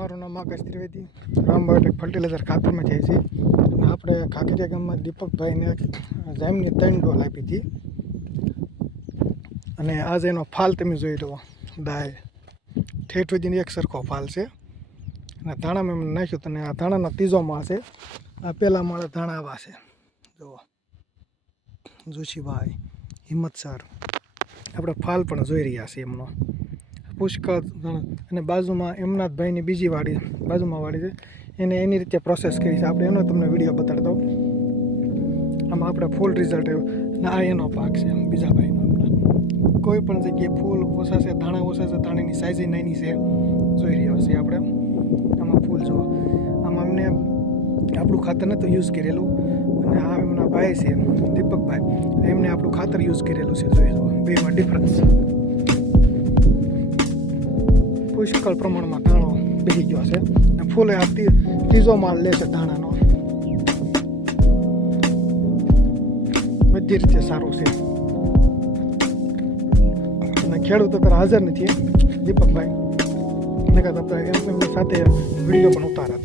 મારું નામ આકાશ Trivedi, Ram Biotech fertiliser ખાતરમાં જાય છે અને આપણે કાંકરિયા ગામમાં દીપકભાઈને જામની 3 ડોલ આપી હતી અને આજે એનો ફાલ તમે જોઈ લો. દાય ઠેઠ સુધીને એક સરખો ફાલ છે અને ધાણામાં એમ નાખ્યું અને આ ધાણાનો ત્રીજો માળ છે. આ પહેલા માળે ધાણા આવા છે, જુઓ જોશીભાઈ, હિંમત સર. આપણે ફાલ પણ જોઈ રહ્યા છીએ એમનો પુષ્કળ. અને બાજુમાં એમનાથભાઈની બીજી વાડી બાજુમાં વાડી છે, એને એની રીતે પ્રોસેસ કરી છે. આપણે એનો તમને વિડીયો બતાડી દઉં. આમાં આપણે ફૂલ રિઝલ્ટ આવ્યું અને આ એનો પાક છે બીજા ભાઈનો. એમના કોઈ પણ જગ્યાએ ફૂલ ઓછા છે, ધાણા ઓછા છે, ધાણાની સાઇઝ નાની છે, જોઈ રહ્યા છીએ આપણે. આમાં ફૂલ જુઓ. આમાં અમને આપણું ખાતર નહોતું યુઝ કરેલું અને આ એમના ભાઈ છે દીપકભાઈ, એમને આપણું ખાતર યુઝ કરેલું છે. જોઈ જુઓ બેમાં ડિફરન્સ. પુષ્કળ પ્રમાણમાં ધાણો બેસી ગયો છે અને ફૂલે આ ત્રીજો માળ લે છે ધાણાનો. બધી રીતે સારું છે અને ખેડૂતો ત્યારે હાજર નથી દીપકભાઈ, નકર આપણે એમની સાથે વિડીયો પણ ઉતારત.